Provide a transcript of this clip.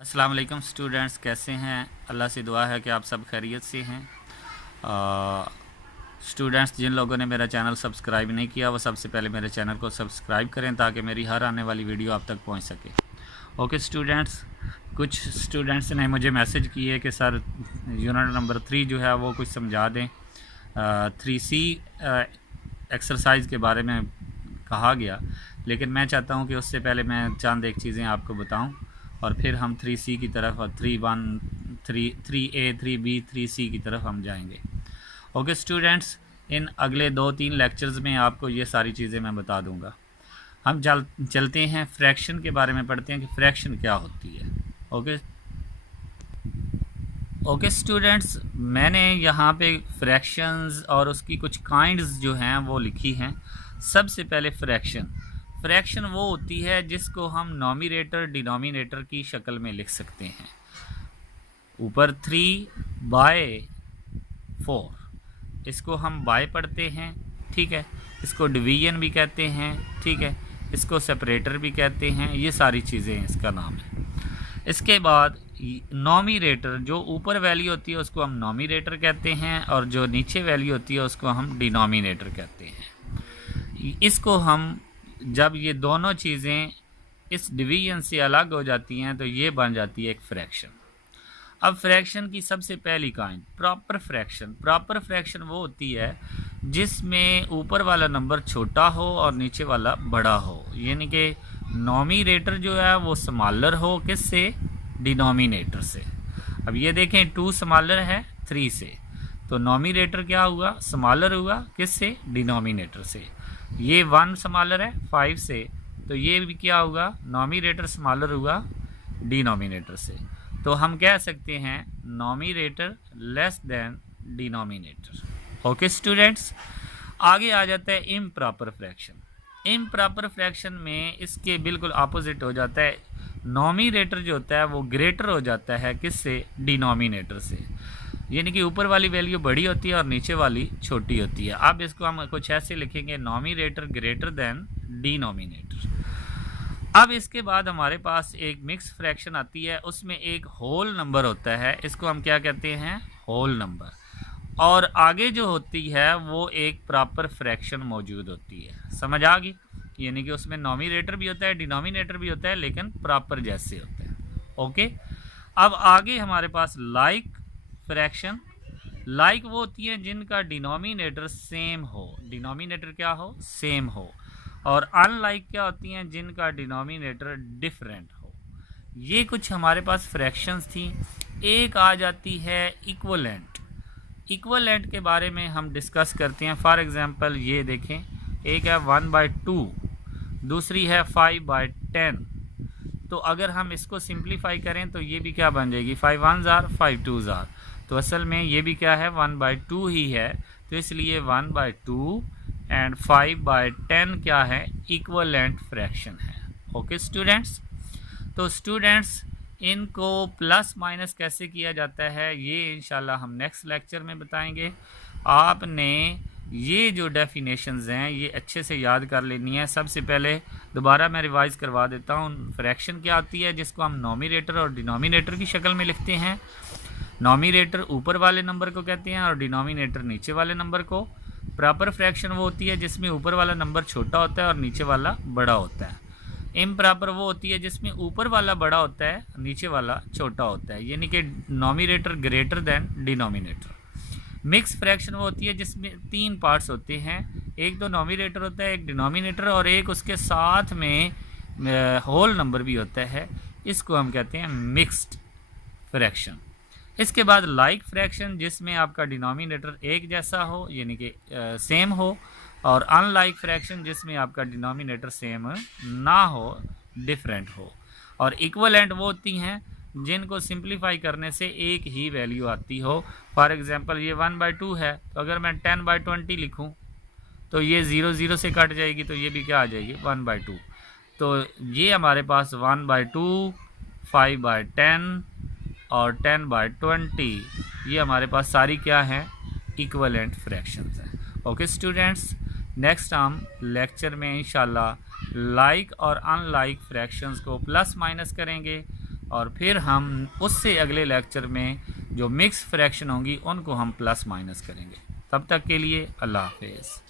अस्सलाम वालेकुम स्टूडेंट्स, कैसे हैं? अल्लाह से दुआ है कि आप सब खैरियत से हैं। स्टूडेंट्स, जिन लोगों ने मेरा चैनल सब्सक्राइब नहीं किया वो सबसे पहले मेरे चैनल को सब्सक्राइब करें ताकि मेरी हर आने वाली वीडियो आप तक पहुंच सके। ओके स्टूडेंट्स, कुछ स्टूडेंट्स ने मुझे मैसेज किए कि सर यूनिट नंबर 3 जो है वो कुछ समझा दें। 3C एक्सरसाइज के बारे में कहा गया, लेकिन मैं चाहता हूं कि उससे पहले मैं चंद एक चीज़ें आपको बताऊं और फिर हम 3C की तरफ और 3.1 3A 3B 3C की तरफ हम जाएंगे। ओके स्टूडेंट्स, इन अगले 2-3 लेक्चर्स में आपको ये सारी चीज़ें मैं बता दूंगा। हम चलते हैं फ्रैक्शन के बारे में पढ़ते हैं कि फ्रैक्शन क्या होती है। ओके स्टूडेंट्स, मैंने यहाँ पे फ्रैक्शंस और उसकी कुछ काइंड्स जो हैं वो लिखी हैं। सबसे पहले फ्रैक्शन वो होती है जिसको हम नॉमिनेटर डिनोमिनेटर की शक्ल में लिख सकते हैं। ऊपर 3/4 इसको हम बाय पढ़ते हैं, ठीक है। इसको डिवीजन भी कहते हैं, ठीक है। इसको सेपरेटर भी कहते हैं। ये सारी चीज़ें इसका नाम है। इसके बाद नॉमिनेटर, जो ऊपर वैल्यू होती है उसको हम नॉमिनेटर कहते हैं और जो नीचे वैल्यू होती है उसको हम डिनोमिनेटर कहते हैं। इसको हम जब ये दोनों चीज़ें इस डिवीजन से अलग हो जाती हैं तो ये बन जाती है एक फ्रैक्शन। अब फ्रैक्शन की सबसे पहली kind proper fraction. Proper fraction वो होती है जिसमें ऊपर वाला नंबर छोटा हो और नीचे वाला बड़ा हो, यानी कि नॉमिनेटर जो है वो स्मॉलर हो किससे? डिनोमिनेटर से। अब ये देखें 2 स्मॉलर है 3 से, तो नॉमिनेटर क्या हुआ? स्मॉलर हुआ किससे? डिनोमिनेटर से। ये 1 स्मॉलर है 5 से, तो ये भी क्या होगा? नॉमिनेटर स्मॉलर हुआ डिनोमिनेटर से। तो हम कह सकते हैं nominator less than denominator. Okay students, आगे आ जाता है इम्प्रॉपर फ्रैक्शन। इम्प्रॉपर फ्रैक्शन में इसके बिल्कुल अपोजिट हो जाता है। नॉमिनेटर जो होता है वो ग्रेटर हो जाता है किससे? डिनोमिनेटर से। यानी कि ऊपर वाली वैल्यू बड़ी होती है और नीचे वाली छोटी होती है। अब इसको हम कुछ ऐसे लिखेंगे, नॉमिनेटर ग्रेटर देन डिनोमिनेटर। अब इसके बाद हमारे पास एक मिक्स फ्रैक्शन आती है, उसमें एक होल नंबर होता है, इसको हम क्या कहते हैं? Whole number. और आगे जो होती है वो एक प्रॉपर फ्रैक्शन मौजूद होती है। समझ आ गई? यानी कि उसमें नॉमिनेटर भी होता है डिनोमिनेटर भी होता है, लेकिन प्रॉपर जैसे होता है। ओके, अब आगे हमारे पास लाइक फ्रैक्शन। लाइक वो होती है जिनका डिनोमिनेटर सेम हो। डिनोमिनेटर क्या हो? सेम हो। और अनलाइक क्या होती हैं? जिनका डिनोमिनेटर डिफरेंट हो। ये कुछ हमारे पास फ्रैक्शंस थी। एक आ जाती है इक्वलेंट। इक्वलेंट के बारे में हम डिस्कस करते हैं। फॉर एग्जांपल ये देखें, एक है 1/2, दूसरी है 5/10। तो अगर हम इसको सिंप्लीफाई करें तो ये भी क्या बन जाएगी? 5 1s are 5 2s are। तो असल में ये भी क्या है? 1/2 ही है। तो इसलिए 1/2 एंड 5/10 क्या है? इक्वलेंट फ्रैक्शन है। ओके स्टूडेंट्स, तो स्टूडेंट्स इनको प्लस माइनस कैसे किया जाता है ये इंशाल्लाह हम नेक्स्ट लेक्चर में बताएंगे। आपने ये जो डेफिनेशंस हैं ये अच्छे से याद कर लेनी है। सबसे पहले दोबारा मैं रिवाइज करवा देता हूँ। फ्रैक्शन क्या होती है? जिसको हम नॉमिनेटर और डिनोमिनेटर की शक्ल में लिखते हैं। नॉमिनेटर ऊपर वाले नंबर को कहते हैं और डिनोमिनेटर नीचे वाले नंबर को। प्रॉपर फ्रैक्शन वो होती है जिसमें ऊपर वाला नंबर छोटा होता है और नीचे वाला बड़ा होता है। इम्प्रॉपर वो होती है जिसमें ऊपर वाला बड़ा होता है, नीचे वाला छोटा होता है, यानी कि nominator greater than denominator. Mix fraction वो होती है जिसमें 3 पार्ट्स होते हैं। एक तो नॉमिनेटर होता है, एक डिनोमिनेटर और एक उसके साथ में होल नंबर भी होता है। इसको हम कहते हैं मिक्स्ड फ्रैक्शन। इसके बाद लाइक फ्रैक्शन, जिसमें आपका डिनोमिनेटर एक जैसा हो यानी कि सेम हो, और अनलाइक फ्रैक्शन जिसमें आपका डिनोमिनेटर सेम ना हो, डिफरेंट हो। और इक्वलेंट वो होती हैं जिनको सिंप्लीफाई करने से एक ही वैल्यू आती हो। फॉर एग्जांपल ये 1/2 है, तो अगर मैं 10/20 लिखूं तो ये 0 0 से कट जाएगी, तो ये भी क्या आ जाएगी? 1/2। तो ये हमारे पास 1/2, 5/10 और 10/20 ये हमारे पास सारी क्या हैं? इक्वलेंट फ्रैक्शंस हैं। ओके स्टूडेंट्स, नेक्स्ट हम लेक्चर में इंशाल्लाह लाइक और अनलाइक फ्रैक्शंस को प्लस माइनस करेंगे। और फिर हम उससे अगले लेक्चर में जो मिक्स फ्रैक्शन होंगी उनको हम प्लस माइनस करेंगे। तब तक के लिए अल्लाह हाफिज़।